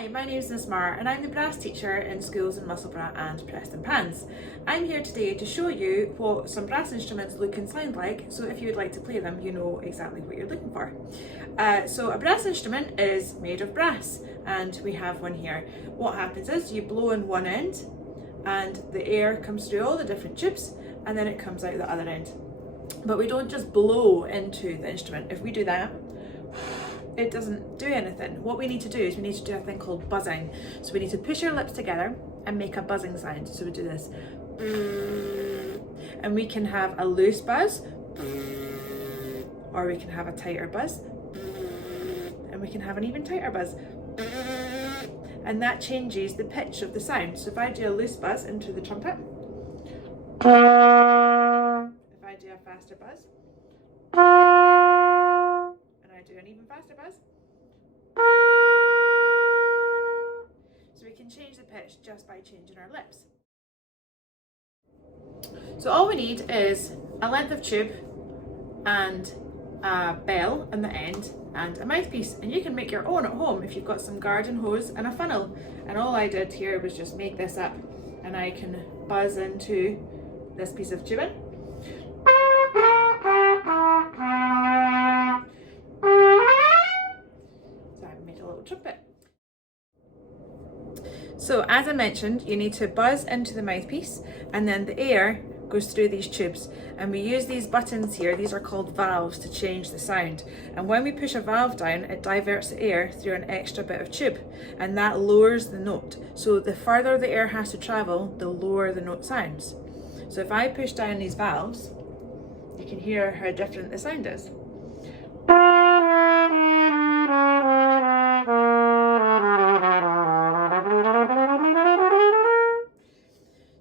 Hi, my name is Miss Marr and I'm the brass teacher in schools in Musselburgh and Preston Pans. I'm here today to show you what some brass instruments look and sound like, so if you would like to play them you know exactly what you're looking for. So a brass instrument is made of brass and we have one here. What happens is you blow in one end and the air comes through all the different tubes and then it comes out the other end. But we don't just blow into the instrument. If we do that, it doesn't do anything. What we need to do is we need to do a thing called buzzing. So we need to push our lips together and make a buzzing sound. So we do this. And we can have a loose buzz, or we can have a tighter buzz, and we can have an even tighter buzz. And that changes the pitch of the sound. So if I do a loose buzz into the trumpet, if I do a faster buzz, do an even faster buzz. So we can change the pitch just by changing our lips. So all we need is a length of tube and a bell on the end and a mouthpiece, and you can make your own at home if you've got some garden hose and a funnel. And all I did here was just make this up, and I can buzz into this piece of tubing. Trumpet. So as I mentioned, you need to buzz into the mouthpiece and then the air goes through these tubes, and we use these buttons here. These are called valves to change the sound, and when we push a valve down it diverts the air through an extra bit of tube, and that lowers the note. So the further the air has to travel, the lower the note sounds. So if I push down these valves, you can hear how different the sound is.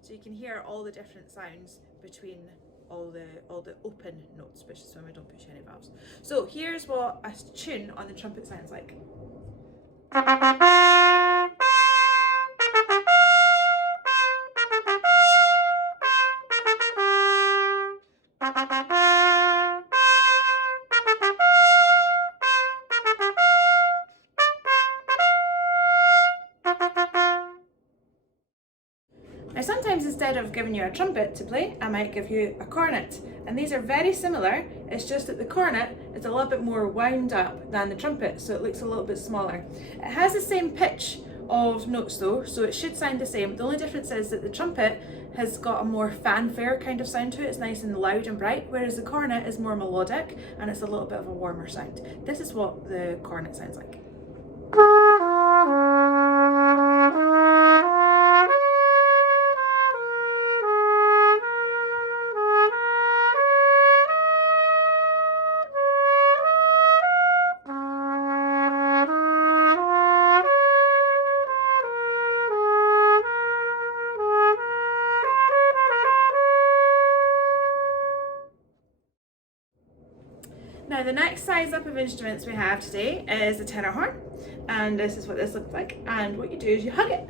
So you can hear all the different sounds between all the open notes, which is when we don't push any valves. So here's what a tune on the trumpet sounds like. Now sometimes instead of giving you a trumpet to play, I might give you a cornet. And these are very similar, it's just that the cornet is a little bit more wound up than the trumpet, so it looks a little bit smaller. It has the same pitch of notes though, so it should sound the same. The only difference is that the trumpet has got a more fanfare kind of sound to it. It's nice and loud and bright, whereas the cornet is more melodic and it's a little bit of a warmer sound. This is what the cornet sounds like. Now the next size up of instruments we have today is the tenor horn, and this is what this looks like. And what you do is you hug it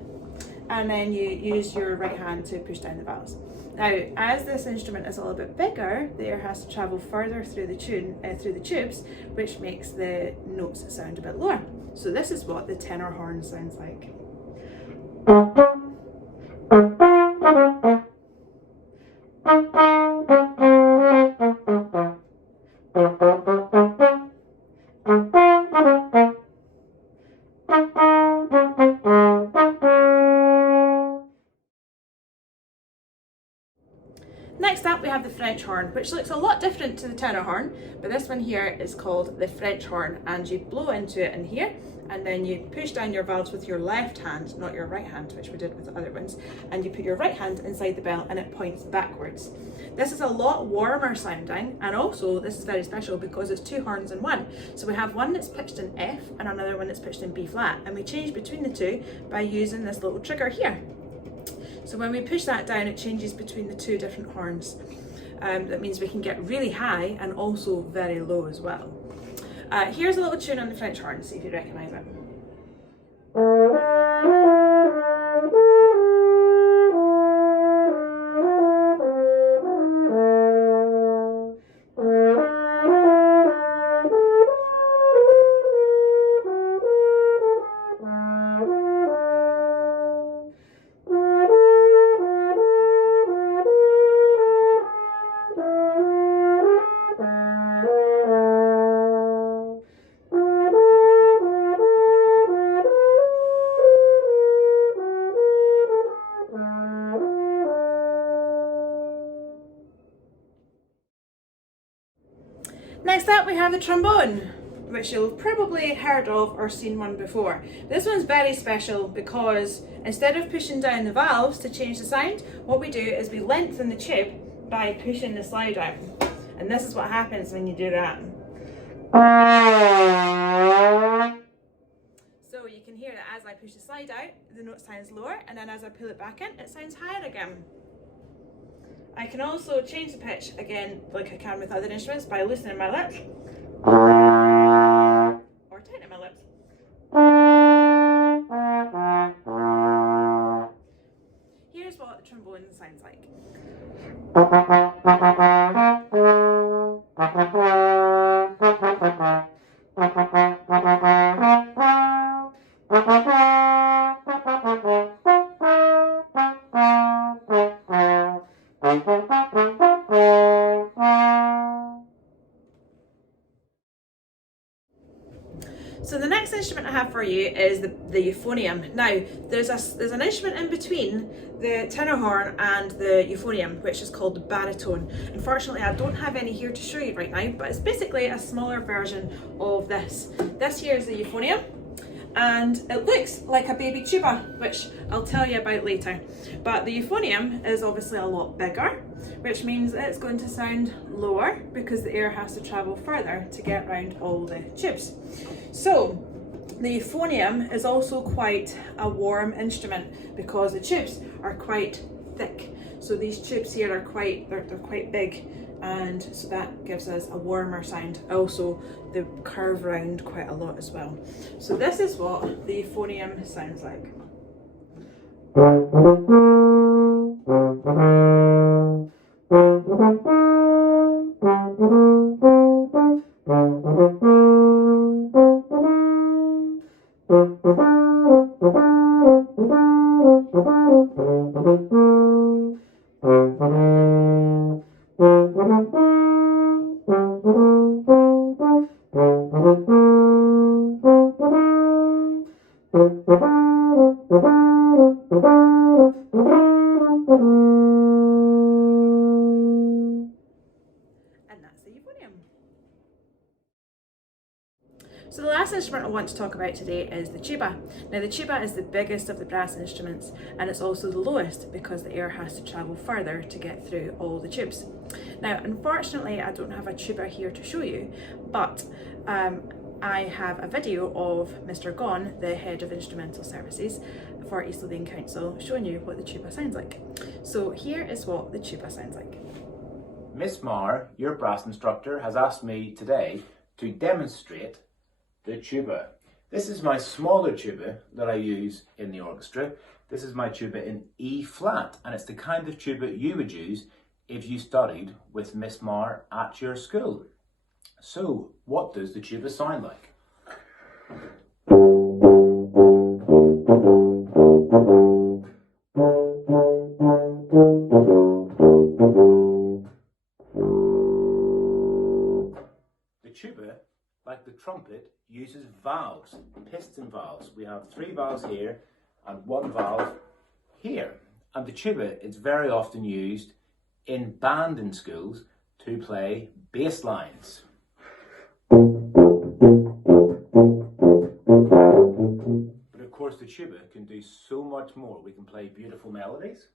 and then you use your right hand to push down the valves. Now as this instrument is a little bit bigger, the air has to travel further through the tubes, which makes the notes sound a bit lower. So this is what the tenor horn sounds like. Next up we have the French horn, which looks a lot different to the tenor horn, but this one here is called the French horn, and you blow into it in here and then you push down your valves with your left hand, not your right hand, which we did with the other ones, and you put your right hand inside the bell and it points backwards. This is a lot warmer sounding, and also this is very special because it's two horns in one. So we have one that's pitched in F and another one that's pitched in B flat, and we change between the two by using this little trigger here. So when we push that down, it changes between the two different horns. That means we can get really high and also very low as well. Here's a little tune on the French horn, see if you recognise it. Next up we have the trombone, which you'll probably heard of or seen one before. This one's very special because instead of pushing down the valves to change the sound, what we do is we lengthen the tube by pushing the slide out. And this is what happens when you do that. So you can hear that as I push the slide out, the note sounds lower, and then as I pull it back in, it sounds higher again. I can also change the pitch again, like I can with other instruments, by loosening my lips or tightening my lips. Here's what the trombone sounds like. So the next instrument I have for you is the euphonium. Now there's an instrument in between the tenor horn and the euphonium, which is called the baritone. Unfortunately I don't have any here to show you right now, but it's basically a smaller version of this. This here is the euphonium, and it looks like a baby tuba, which I'll tell you about later. But the euphonium is obviously a lot bigger, which means it's going to sound lower because the air has to travel further to get around all the tubes. So the euphonium is also quite a warm instrument because the tubes are quite thick. So these tubes here are they're quite big, and so that gives us a warmer sound. Also, they curve round quite a lot as well. So this is what the euphonium sounds like. And that's the euphonium. So the last instrument I want to talk about today is the tuba. Now the tuba is the biggest of the brass instruments, and it's also the lowest because the air has to travel further to get through all the tubes. Now unfortunately I don't have a tuba here to show you, but I have a video of Mr. Gon, the head of instrumental services for East Lothian Council, showing you what the tuba sounds like. So here is what the tuba sounds like. Miss Marr, your brass instructor, has asked me today to demonstrate the tuba. This is my smaller tuba that I use in the orchestra. This is my tuba in E flat, and it's the kind of tuba you would use if you studied with Miss Marr at your school. So, what does the tuba sound like? The tuba, like the trumpet, uses valves, piston valves. We have 3 valves here and 1 valve here. And the tuba is very often used in band in schools to play bass lines. But of course the tuba can do so much more. We can play beautiful melodies.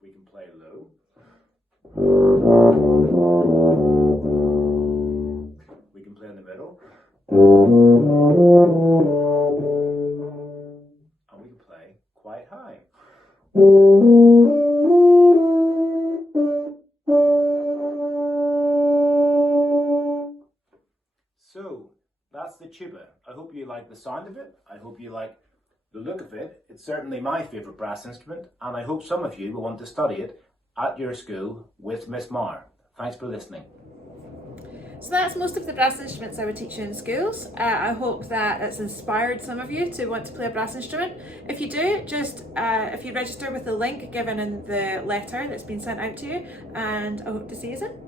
We can play low. We can play in the middle. And we can play quite high. So, that's the tuba. I hope you like the sound of it. I hope you like the look of it. It's certainly my favourite brass instrument, and I hope some of you will want to study it at your school with Miss Marr. Thanks for listening. So that's most of the brass instruments I would teach you in schools. I hope that it's inspired some of you to want to play a brass instrument. If you do, just if you register with the link given in the letter that's been sent out to you, and I hope to see you soon.